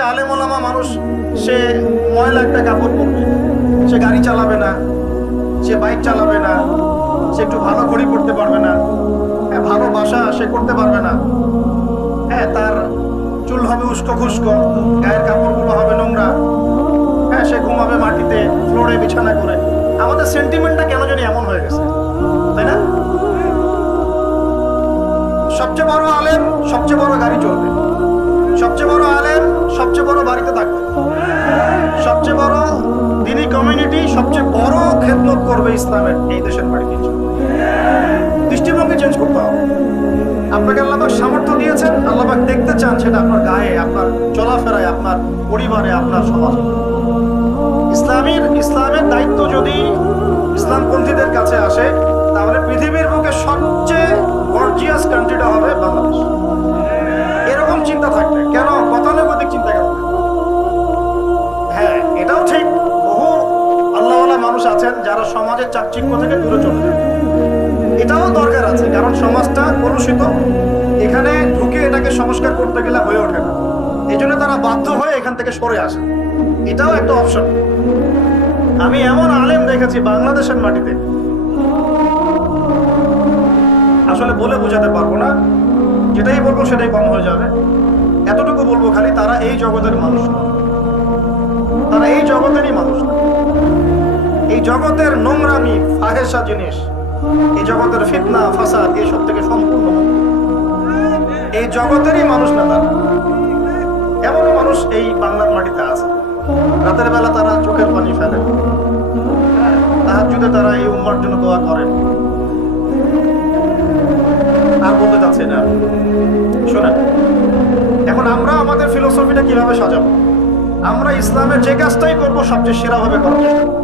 যে আলেম ওলামা মানুষ, সে ময়লা একটা কাপড় পরবে, সে গাড়ি চালাবে না, সে বাইক চালাবে না, সে একটু ভালো ঘড়ি পড়তে পারবে না, হ্যাঁ ভালো বাসা সে করতে পারবে না, হ্যাঁ তার চুল হবে উস্কো খুস্কো, গায়ের কাপড়গুলো হবে নোংরা, হ্যাঁ সে ঘুমাবে মাটিতে ফ্লোরে বিছানা করে। আমাদের সেন্টিমেন্টটা কেন জানি এমন হয়ে গেছে, তাই না? সবচেয়ে বড় আলেম সবচেয়ে বড় গাড়ি চলবে, সবচেয়ে বড় আলেম সবচেয়ে বড় বাড়িতে থাকবে, সবচেয়ে বড় দিনী কমিউনিটি সবচেয়ে বড় খেদমত করবে ইসলামের এই দেশের বাড়িতে। দৃষ্টিভঙ্গি চেঞ্জ করতে হবে। আপনাকে আল্লাহ পাক সামর্থ্য দিয়েছেন, আল্লাহ পাক দেখতে চান সেটা আপনার গায়ে, আপনার চলাফেরায়, আপনার পরিবারে, আপনার সমাজে। ইসলামের দায়িত্ব যদি ইসলামপন্থীদের কাছে আসে, তাহলে পৃথিবীর বুকে সবচেয়ে গর্জিয়াস কান্ট্রিটা হবে বাংলাদেশ। এরকম চিন্তা থাকবে কেন? গতানুগতিক চিন্তা কেন? হ্যাঁ এটাও ঠিক, বহু আল্লাহওয়ালা মানুষ আছেন যারা সমাজের চাকচিক্য থেকে দূরে চলে যান। এটাও দরকার আছে, কারণ সমাজটা কলুষিত, এখানে ঢুকে এটাকে সংস্কার করতে গেলে হয়ে ওঠে না, এই জন্য তারা বাধ্য হয়ে এখান থেকে সরে আসে। এটাও একটা অপশন। আমি এমন আলেম দেখেছি বাংলাদেশের মাটিতে, আসলে বলে বোঝাতে পারবো না, যেটাই বলবো সেটাই কম হয়ে যাবে। এতটুকু বলবো খালি, তারা এই জগতের মানুষ না, তারা এই জগতেরই মানুষ না। এই জগতের নোংরামি, ফাহেসা জিনিস, এই জগতের ফিতনা ফাসাদ, এসব থেকে সম্পূর্ণ এই জগতেরই মানুষ না তারা। এমনও মানুষ এই বাংলার মাটিতে আছে, রাতের বেলা তারা চোখের পানি ফেলে, তাহাজ্জুদে তারা এই উম্মার জন্য দোয়া করেন। আর বলতে যাচ্ছে না, শোনেন, এখন আমরা আমাদের ফিলোসফিটা কিভাবে সাজাবো? আমরা ইসলামের যে কাজটাই করবো সবচেয়ে সেরাভাবে করার চেষ্টা করবো।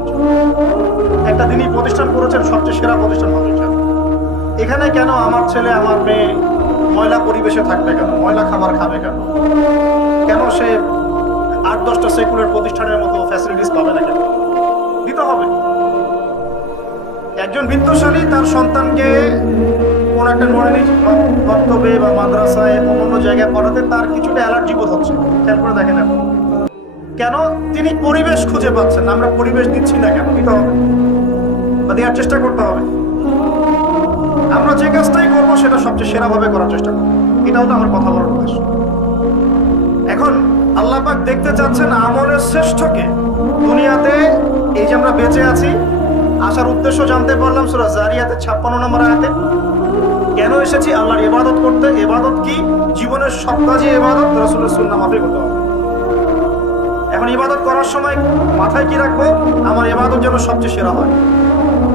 একটা দিনই প্রতিষ্ঠান করেছেন, সবচেয়ে সেরা প্রতিষ্ঠান হতে চান। এখানে কেন আমার ছেলে আমার মেয়ে ময়লা পরিবেশে থাকবে কেন? ময়লা খাবার খাবে কেন? কেন সে 8-10টা সেকুলার প্রতিষ্ঠানের মতো ফ্যাসিলিটিস পাবে না কেন? দিতে হবে। একজন বিত্তশালী তার সন্তানকে কোন একটা নুরানি বক্তব্যে বা মাদ্রাসায় অন্য জায়গায় পড়াতে তার কিছুটা অ্যালার্জি বোধ হচ্ছে, খেয়াল করে দেখেন এখন। কেন? তিনি পরিবেশ খুঁজে পাচ্ছেন, আমরা পরিবেশ দিচ্ছি না কেন? দিতে হবে বা দেওয়ার চেষ্টা করতে হবে। আমরা যে কাজটাই করবো সেটা সবচেয়ে সেরাভাবে করার চেষ্টা করবো, এটা হলো আমার কথা বলার উদ্দেশ্য। এখন আল্লাহ পাক দেখতে চাচ্ছেন আমলের শ্রেষ্ঠকে দুনিয়াতে। এই যে আমরা বেঁচে আছি, আসার উদ্দেশ্য জানতে পারলাম সূরা জারিয়াতে 56 নম্বর আয়াতে। কেন এসেছি? আল্লাহর ইবাদত করতে। ইবাদত কি? জীবনের সব কাজই ইবাদত, রাসূলের সুন্নাহ মাফিক হতে হবে। এখন ইবাদত করার সময় মাথায় কি রাখবো? আমার ইবাদত যেন সবচেয়ে সেরা হয়।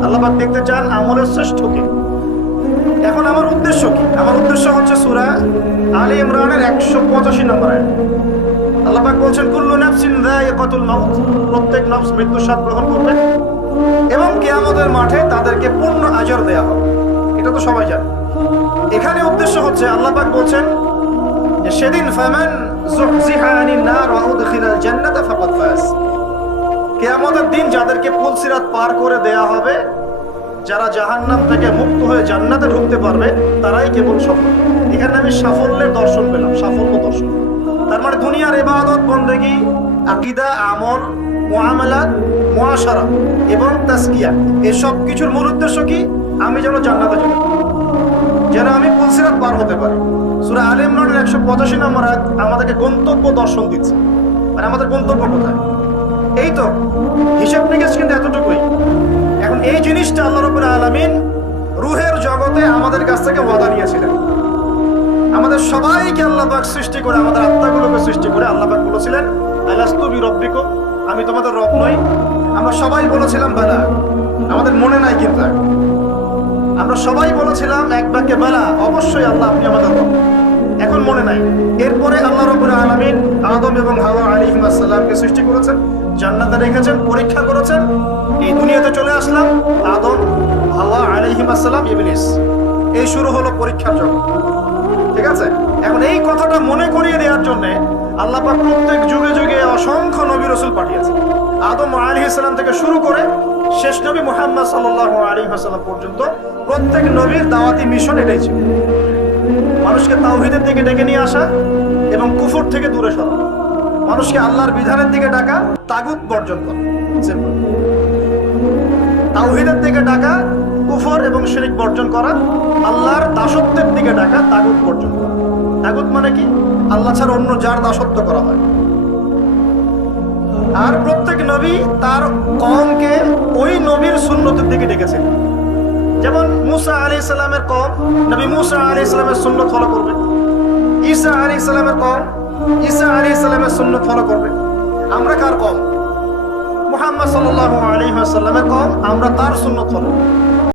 আল্লাহ পাক দেখতে চান আমলের শ্রেষ্ঠকে। এখন আমার উদ্দেশ্য কি? আমার উদ্দেশ্য হচ্ছে সূরা আলে ইমরানের 185 নম্বর আয়াত। আল্লাহ পাক বলছেন, কুল্লু নাফসিন যায়িকাতুল মাউত, প্রত্যেক নফস মৃত্যুর স্বাদ গ্রহণ করবে এবং কিয়ামতের মাঠে তাদেরকে পূর্ণ আজর দেয়া হবে। এটা তো সবাই জানে। এখানে উদ্দেশ্য হচ্ছে আল্লাহ পাক বলছেন যে সেদিন ফামান যুহজিহা আনিন নার ওয়া উদখিলাল জান্নাতা ফাকাদ ফাজ। কিয়ামতের দিন যাদেরকে পুল সিরাত পার করে দেয়া হবে, যারা জাহান্নাম থেকে মুক্ত হয়ে জান্নাতে ঢুকতে পারবে, তারাই কেবল সফল। এখানে আমি সাফল্যের দর্শন পেলাম, সাফল্য দর্শন। তার মানে দুনিয়ার ইবাদত, বন্দেগী, আকীদা, আমল, মুআমালাত, মুআশারা এবং তাজকিয়া, এসব কিছুর মূল উদ্দেশ্য কি? আমি যেন জান্নাতে যেতে পারি, যেন আমি পুল সিরাত পার হতে পারি। সূরা আলে ইমরানের 185 নম্বর আয়াত আমাদেরকে গন্তব্য দর্শন দিচ্ছে। মানে আমাদের গন্তব্য কোথায়? এই তো হিসাব নিকেশ কিন্তু এতটুকুই। এখন এই জিনিসটা আল্লাহ রাব্বুল আলামিন রূহের জগতে আমাদের কাছ থেকে ওয়াদা নিয়েছিলেন। আমাদের সবাইকে আল্লাহ পাক সৃষ্টি করে, আমাদের আত্মাগুলোকে সৃষ্টি করে আল্লাহ পাক বলেছিলেন, আলাস্তু বিরাব্বিকুম, আমি তোমাদের রব নই? আমরা সবাই বলেছিলাম বালা। আমাদের মনে নাই কিন্তু আমরা সবাই বলেছিলাম এক বাক্যে বালা, অবশ্যই আল্লাহ আপনি আমাদের রব। এখন মনে নাই। এরপরে আল্লাহ রাব্বুল আলামিন আদম এবং হাওয়া আলাইহিস সালামকে সৃষ্টি করেছেন, জান্নাতে রেখেছেন, পরীক্ষা করেছেন। এই দুনিয়াতে চলে আসলাম, আদম, হাওয়া আলাইহিস সালাম, ইবলিস। এই শুরু হলো পরীক্ষার জগৎ। ঠিক আছে? এখন এই কথাটা মনে করিয়ে দেওয়ার জন্য আল্লাহ পাক প্রত্যেক যুগে যুগে অসংখ্য নবী রাসূল পাঠিয়েছেন। আদম আলাইহিস সালাম থেকে শুরু করে শেষ নবী মুহাম্মদ সাল্লাল্লাহু আলাইহি ওয়াসাল্লাম পর্যন্ত প্রত্যেক নবীর দাওয়াতি মিশন এটাই ছিল, মানুষকে তাওহীদের দিকে ডেকে নিয়ে আসা এবং কুফর থেকে দূরে সরানো। মানুষকে আল্লাহর বিধানের দিকে ডাকা, তাগুত বর্জন করা। Simple। তাওহীদের দিকে ডাকা, কুফর এবং শিরক বর্জন করা। আল্লাহর দাসত্বের দিকে ডাকা, তাগুত বর্জন করা। তাগুত মানে কি? আল্লাহ ছাড়া অন্য যার দাসত্ব করা হয়। আর প্রত্যেক নবী তার কওমকে ওই নবীর সুন্নতের দিকে ডেকেছেন। যেমন মুসা আলাইহিস সালামের কওম নবী মুসা আলাইহিস সালামের সুন্নত ফলো করবে। ঈসা আলাইহিস সালামের কওম ঈসা আলাইহিস সালামের সুন্নত ফলো করবে। আমরা কার কওম? মুহাম্মদ সাল্লাল্লাহু আলাইহি ওয়াসাল্লামের কওম, আমরা তার সুন্নত ফলো করব।